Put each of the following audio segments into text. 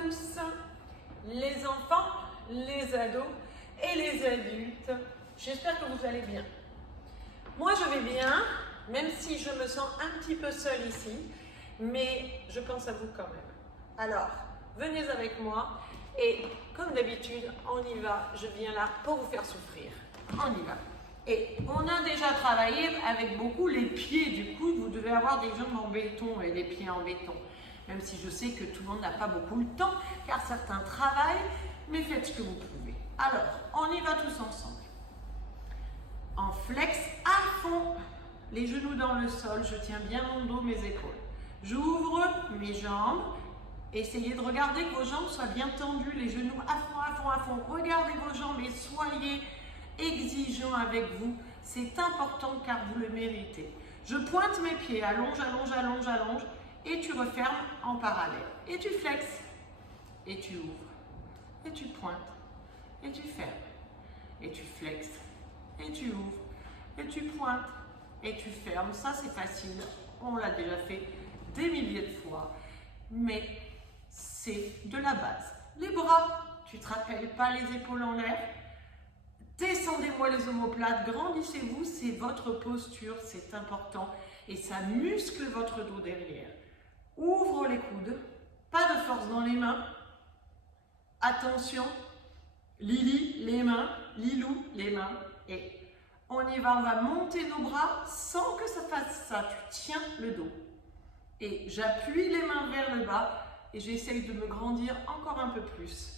tous, les enfants, les ados et les adultes. J'espère que vous allez bien. Moi, je vais bien, même si je me sens un petit peu seule ici, mais je pense à vous quand même. Alors, venez avec moi et comme d'habitude, on y va. Je viens là pour vous faire souffrir. On y va. Et on a déjà travaillé avec beaucoup les pieds. Du coup, vous devez avoir des jambes en béton et des pieds en béton. Même si je sais que tout le monde n'a pas beaucoup le temps, car certains travaillent, mais faites ce que vous pouvez. Alors, on y va tous ensemble. En flex à fond, les genoux dans le sol, je tiens bien mon dos, mes épaules. J'ouvre mes jambes. Essayez de regarder que vos jambes soient bien tendues, les genoux à fond, à fond, à fond. Regardez vos jambes et soyez exigeants avec vous. C'est important car vous le méritez. Je pointe mes pieds, allonge, allonge, allonge, allonge. Et tu refermes en parallèle. Et tu flexes. Et tu ouvres. Et tu pointes. Et tu fermes. Et tu flexes. Et tu ouvres. Et tu pointes. Et tu fermes. Ça, c'est facile. On l'a déjà fait des milliers de fois. Mais c'est de la base. Les bras, tu ne te rappelles pas les épaules en l'air. Descendez-moi les omoplates. Grandissez-vous. C'est votre posture. C'est important. Et ça muscle votre dos derrière. Ouvre les coudes, pas de force dans les mains. Attention, Lily, les mains, Lilou, les mains. Et on y va, on va monter nos bras sans que ça fasse ça. Tu tiens le dos. Et j'appuie les mains vers le bas et j'essaye de me grandir encore un peu plus.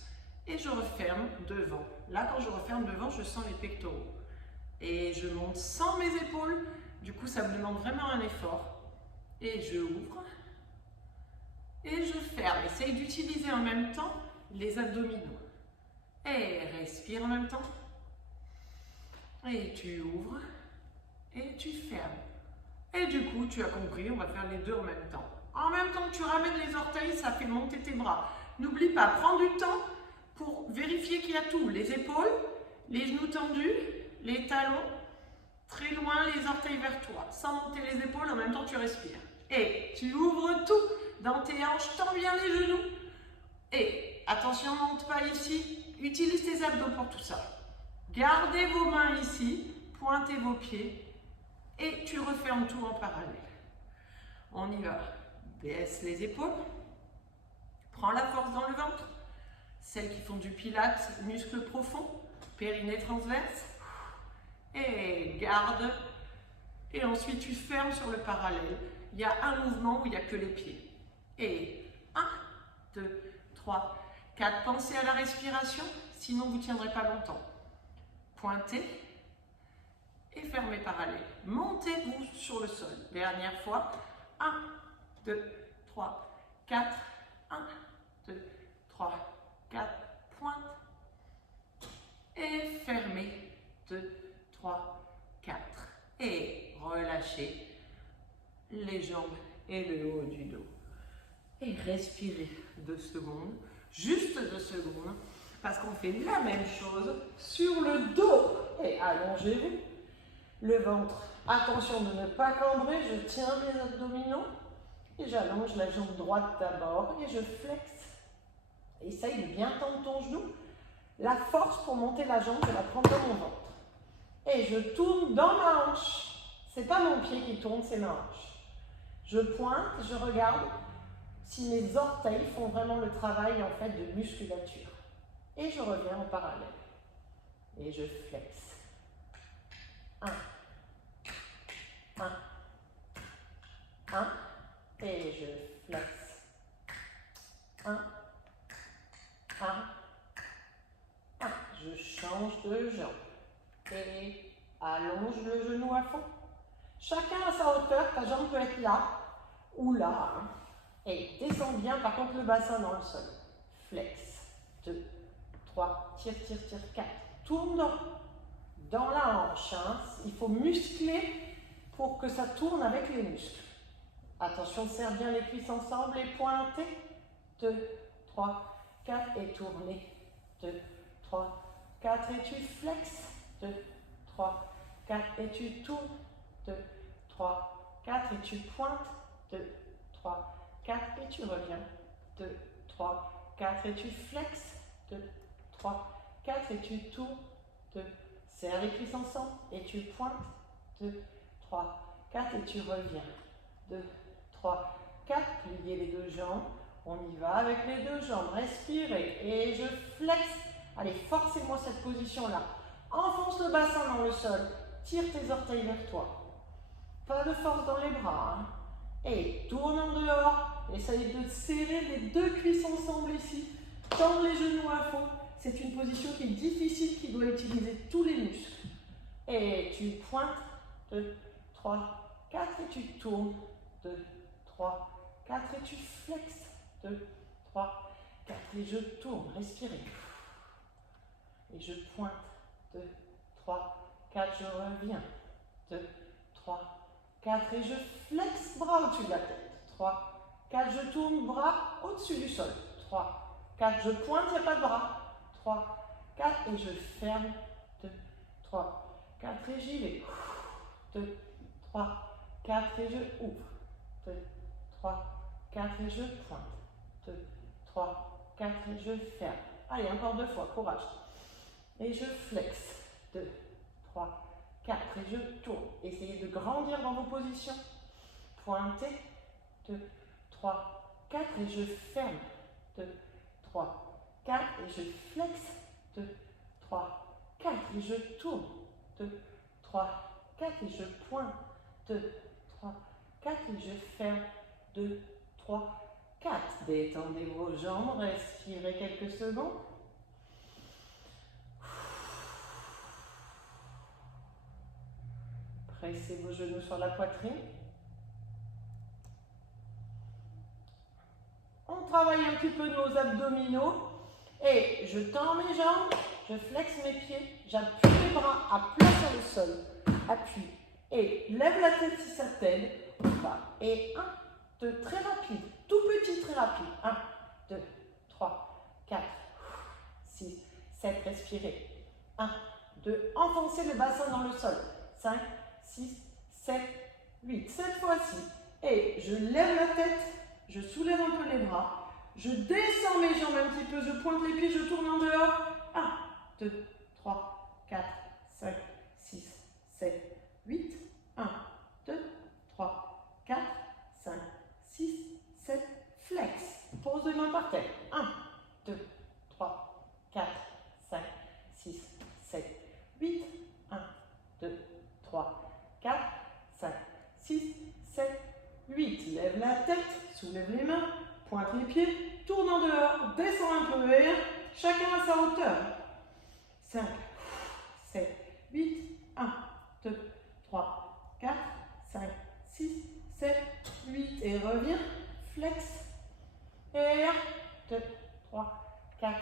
Et je referme devant. Là, quand je referme devant, je sens les pectoraux. Et je monte sans mes épaules. Du coup, ça me demande vraiment un effort. Et je ouvre. Et je ferme. Essaye d'utiliser en même temps les abdominaux. Et respire en même temps. Et tu ouvres. Et tu fermes. Et du coup, tu as compris, on va faire les deux en même temps. En même temps que tu ramènes les orteils, ça fait monter tes bras. N'oublie pas, prends du temps pour vérifier qu'il y a tout. Les épaules, les genoux tendus, les talons, très loin, les orteils vers toi. Sans monter les épaules, en même temps tu respires. Et tu ouvres tout. Dans tes hanches, tends bien les genoux. Et attention, ne monte pas ici. Utilise tes abdos pour tout ça. Gardez vos mains ici. Pointez vos pieds. Et tu refermes tout en parallèle. On y va. Baisse les épaules. Prends la force dans le ventre. Celles qui font du pilates, muscles profonds. Périnée transverse. Et garde. Et ensuite, tu fermes sur le parallèle. Il y a un mouvement où il n'y a que les pieds. Et 1, 2, 3, 4. Pensez à la respiration, sinon vous ne tiendrez pas longtemps. Pointez et fermez parallèle. Montez-vous sur le sol. Dernière fois. 1, 2, 3, 4. 1, 2, 3, 4. Pointe. Et fermez. 2, 3, 4. Et relâchez les jambes et le haut du dos. Et respirez 2 secondes, juste 2 secondes, parce qu'on fait la même chose sur le dos. Et allongez-vous. Le ventre, attention de ne pas cambrer, je tiens mes abdominaux et j'allonge la jambe droite d'abord et je flexe. Essaye de bien tendre ton genou. La force pour monter la jambe, je la prends dans mon ventre. Et je tourne dans ma hanche. C'est pas mon pied qui tourne, c'est ma hanche. Je pointe, je regarde si mes orteils font vraiment le travail en fait de musculature. Et je reviens en parallèle. Et je flexe. 1, 1, 1. Et je flexe. 1, 1, 1. Je change de jambe. Et allonge le genou à fond. Chacun à sa hauteur, ta jambe peut être là ou là. Et descends bien, par contre, le bassin dans le sol. Flex. 2, 3, tire, tire, tire, 4. Tourne dans la hanche. Hein. Il faut muscler pour que ça tourne avec les muscles. Attention, serre bien les cuisses ensemble et pointez. 2, 3, 4 et tournez. 2, 3, 4 et tu flexes. 2, 3, 4 et tu tournes. 2, 3, 4 et tu pointes. 2, 3, 4 et tu reviens. 2, 3, 4 et tu flexes, 2, 3, 4 et tu tournes, 2, serre les cuisses ensemble et tu pointes, 2, 3, 4 et tu reviens, 2, 3, 4, pliez les deux jambes, on y va avec les deux jambes, respirez et je flexe, allez forcez-moi cette position-là, enfonce le bassin dans le sol, tire tes orteils vers toi, pas de force dans les bras, hein. Et tourne en dehors, essaye de serrer les deux cuisses ensemble ici, tendre les genoux à fond, c'est une position qui est difficile, qui doit utiliser tous les muscles. Et tu pointes, 2, 3, 4 et tu tournes, 2, 3, 4 et tu flexes, 2, 3, 4 et je tourne, respirez. Et je pointe, 2, 3, 4, je reviens, 2, 3, 4 et je flexe, bras au-dessus de la tête, 3, 4, je tourne, bras au-dessus du sol, 3, 4, je pointe, il n'y a pas de bras, 3, 4 et je ferme, 2, 3, 4 et j'y vais, 2, 3, 4 et je ouvre, 2, 3, 4 et je pointe, 2, 3, 4 et je ferme. Allez, encore 2 fois, courage. Et je flexe, 2, 3, 4 et je tourne. Essayez de grandir dans vos positions. Pointez, 2, 3, 4 et je ferme, 2, 3, 4 et je flexe, 2, 3, 4 et je tourne, 2, 3, 4 et je pointe, 2, 3, 4 et je ferme, 2, 3, 4. Détendez vos jambes, respirez quelques secondes. Pressez vos genoux sur la poitrine. On travaille un petit peu nos abdominaux. Et je tends mes jambes, je flexe mes pieds, j'appuie les bras à plat sur le sol. Appuie. Et lève la tête si ça t'aide. Et 1, 2, très rapide. Tout petit, très rapide. 1, 2, 3, 4, 6, 7, respirez. 1, 2, enfoncez le bassin dans le sol. 5, 6, 7, 8. Cette fois-ci. Et je lève la tête, je soulève un peu les bras. Je descends mes jambes un petit peu, je pointe les pieds, je tourne en dehors. 1, 2, 3, 4, 5, 6, 7, 8. 1, 2, 3, 4, 5, 6, 7. Flex. Pose les mains par terre. 1, 2, 3, 4, 5, 6, 7, 8. 1, 2, 3, 4, 5, 6, 7, 8. Lève la tête, soulève les mains. Pointe les pieds, tourne en dehors, descend un peu vers, chacun à sa hauteur. 5, 7, 8, 1, 2, 3, 4, 5, 6, 7, 8. Et reviens, flex. Et 1, 2, 3, 4,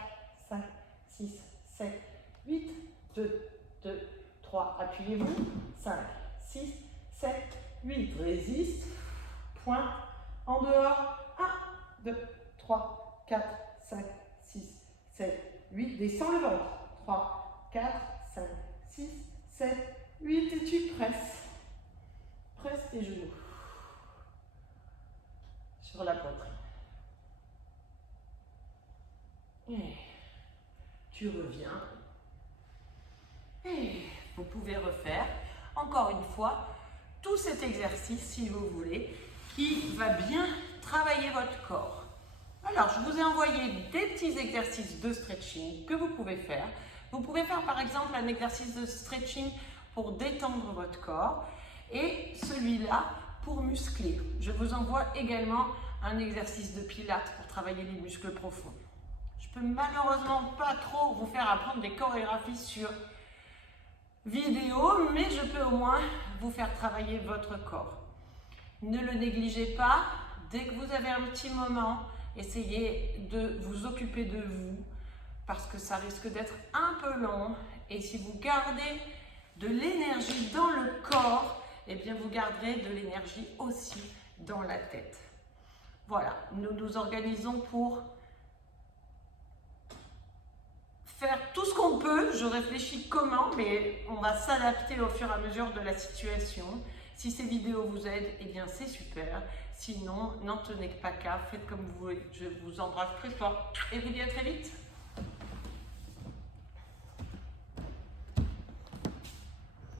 5, 6, 7, 8, 2, 2, 3. Appuyez-vous. 5, 6, 7, 8. Résiste. Pointe en dehors. 1, 2, 3, 4, 5, 6, 7, 8. Descends le ventre. 3, 4, 5, 6, 7, 8. Et tu presses. Presse tes genoux sur la poitrine. Et tu reviens. Et vous pouvez refaire encore une fois tout cet exercice si vous voulez, qui va bien travailler votre corps. Alors, je vous ai envoyé des petits exercices de stretching que vous pouvez faire. Vous pouvez faire par exemple un exercice de stretching pour détendre votre corps et celui-là pour muscler. Je vous envoie également un exercice de pilates pour travailler les muscles profonds. Je peux malheureusement pas trop vous faire apprendre des chorégraphies sur vidéo, mais je peux au moins vous faire travailler votre corps. Ne le négligez pas. Dès que vous avez un petit moment, essayez de vous occuper de vous parce que ça risque d'être un peu long. Et si vous gardez de l'énergie dans le corps, eh bien vous garderez de l'énergie aussi dans la tête. Voilà, nous nous organisons pour faire tout ce qu'on peut. Je réfléchis comment, mais on va s'adapter au fur et à mesure de la situation. Si ces vidéos vous aident, eh bien c'est super. Sinon, n'en tenez pas qu'à, faites comme vous voulez. Je vous embrasse très fort et vous dis à très vite.